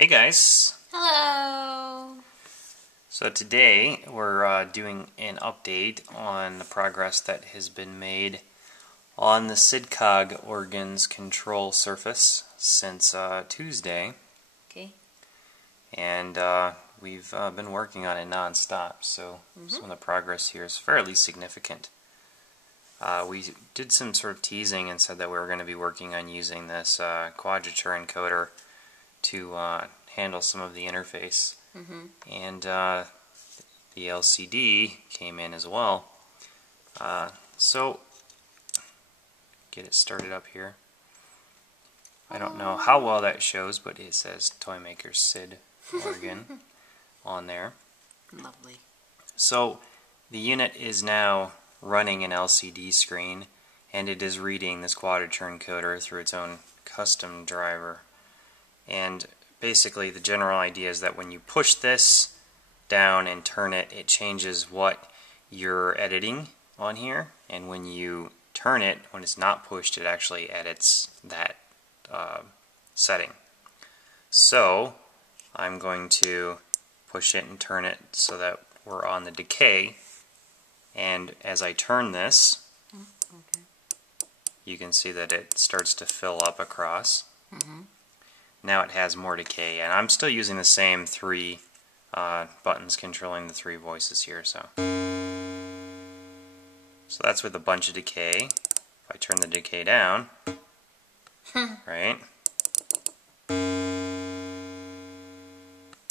Hey guys! Hello! So today we're doing an update on the progress that has been made on the SIDCOG organ's control surface since Tuesday. Okay. And we've been working on it non-stop, so some of the progress here is fairly significant. We did some sort of teasing and said that we were going to be working on using this quadrature encoder to handle some of the interface. And the LCD came in as well. So, get it started up here. I don't know how well that shows, but it says Tymkrs SID organ on there. Lovely. So, the unit is now running an LCD screen, and it is reading this quadrature encoder through its own custom driver. And basically the general idea is that when you push this down and turn it, it changes what you're editing on here, and when you turn it, when it's not pushed, it actually edits that setting. So I'm going to push it and turn it so that we're on the decay, and as I turn this, you can see that it starts to fill up across. Now it has more decay, and I'm still using the same three buttons controlling the three voices here. So that's with a bunch of decay. If I turn the decay down, right?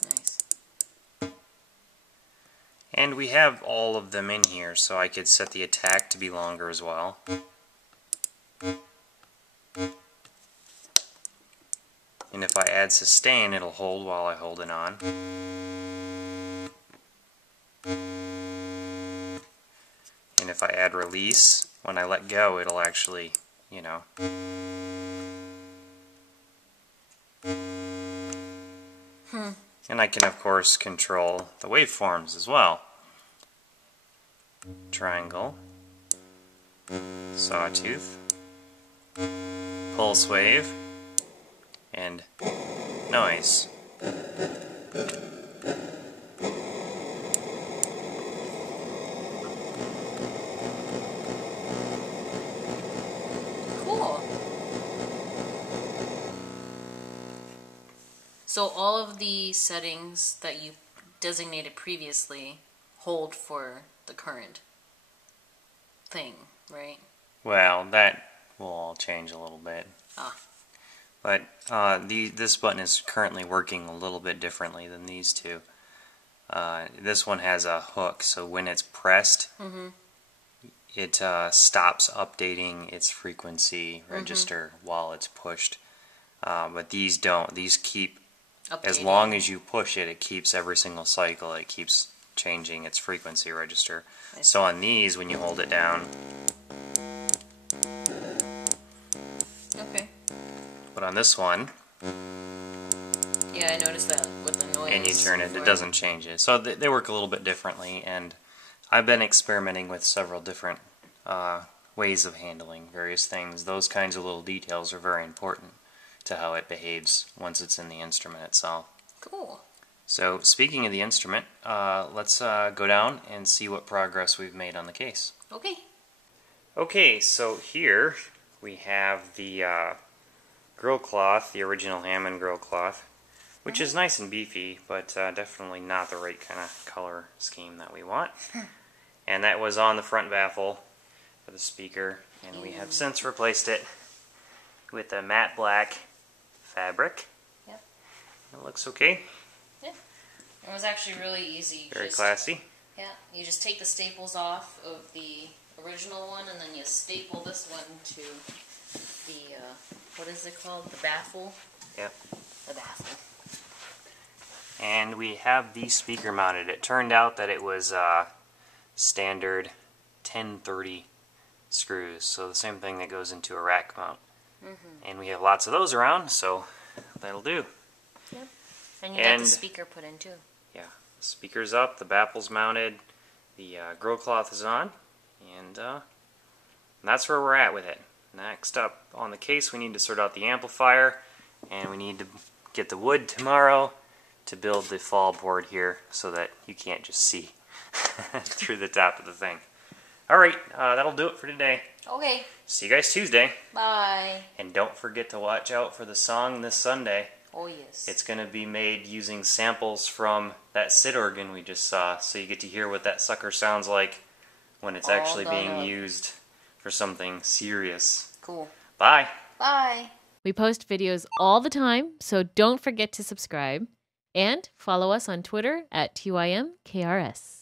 Nice. And we have all of them in here, so I could set the attack to be longer as well. And if I add sustain, it'll hold while I hold it on. And if I add release, when I let go, it'll actually, you know. And I can, of course, control the waveforms as well. Triangle, sawtooth, pulse wave, and noise. Cool. So all of the settings that you designated previously hold for the current thing, right? Well, that will all change a little bit. But this button is currently working a little bit differently than these two. This one has a hook, so when it's pressed, it stops updating its frequency register while it's pushed. But these don't. These keep, as long as you push it, it keeps every single cycle. It keeps changing its frequency register. So on these, when you hold it down, but on this one, yeah, I noticed that with the noise. And you turn it, it doesn't change it. So they work a little bit differently, and I've been experimenting with several different ways of handling various things. Those kinds of little details are very important to how it behaves once it's in the instrument itself. Cool. So speaking of the instrument, let's go down and see what progress we've made on the case. Okay. Okay, so here we have the grill cloth, the original Hammond grill cloth, which is nice and beefy, but definitely not the right kind of color scheme that we want. And that was on the front baffle for the speaker, and we have since replaced it with a matte black fabric. Yep. It looks okay. Yeah. It was actually really easy. Very classy. Yeah, you just take the staples off of the original one, and then you staple this one to the, what is it called? The baffle? Yep. The baffle. And we have the speaker mounted. It turned out that it was standard 1030 screws, so the same thing that goes into a rack mount. And we have lots of those around, so that'll do. Yep. And you got the speaker put in too. Yeah, the speaker's up, the baffle's mounted, the grill cloth is on, and that's where we're at with it. Next up on the case, we need to sort out the amplifier, and we need to get the wood tomorrow to build the fall board here so that you can't just see through the top of the thing. Alright, that'll do it for today. Okay. See you guys Tuesday. Bye. And don't forget to watch out for the song this Sunday. Oh, yes. It's going to be made using samples from that SID organ we just saw, so you get to hear what that sucker sounds like when it's actually being used for something serious. Cool. Bye. Bye. We post videos all the time, so don't forget to subscribe. And follow us on Twitter at TYMKRS.